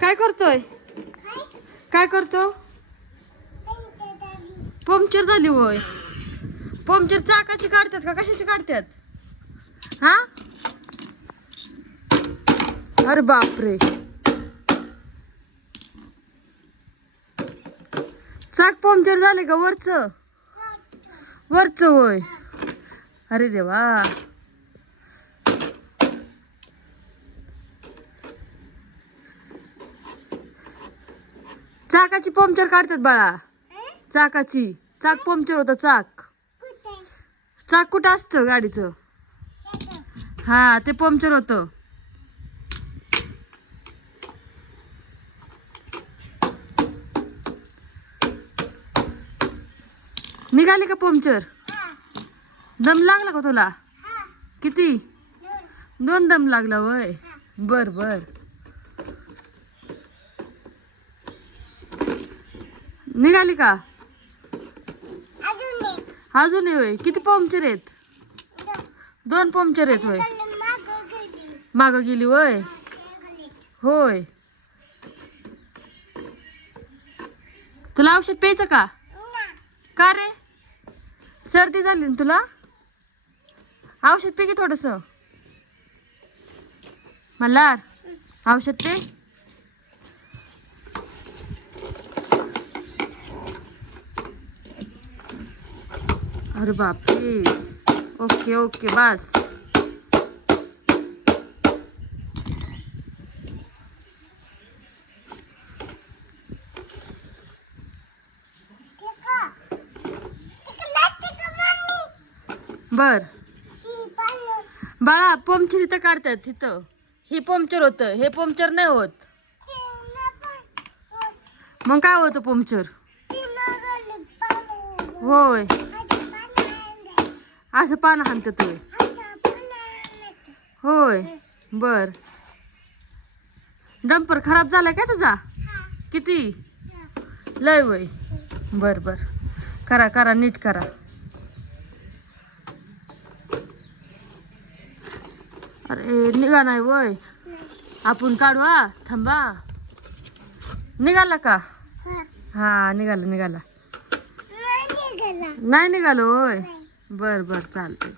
काय करतोय? काय करतो? पंक्चर झाली होय. पंक्चर चाकाची काढतात का कशाची काढतात? हा, अरे बापरे, चाक पंक्चर झाले का वरच? वरच होय. अरे देवा, चाकाची पंक्चर काढतात बाळा. चाकाची, चाक पंक्चर होतं. चाक चाक कुठं असतं गाडीचं? हा, ते पंक्चर होतं. निघाली का पंक्चर? दम लागला का तुला? किती? 2 दम लागला वय. बर बर, निघाली का? अजून होय. किती पंक्चर आहेत? 2 पंक्चर आहेत होय. माग गेली वय. होय, तुला औषध प्यायचं का? का रे, सर्दी झाली ना तुला? औषध पे की थोडस. मल्हार, औषध पे. अरे बापरे, ओके ओके बस. बर बाळा, पंक्चर इथं काढतात. इथं ही पंक्चर होतं, हे पंक्चर नाही होत. मग काय होतं पंक्चर? होय, असं पानं हाणतात होय. होय, बर. डंपर खराब झालाय का तुझा? किती? लय वय. बर बर, करा करा, नीट करा. अरे निघा नाही वय, आपण काढू. हा थांबा. निघाला का? हा, निघाला निघाला. नाही निघालो होय. बर बर, चालतंय.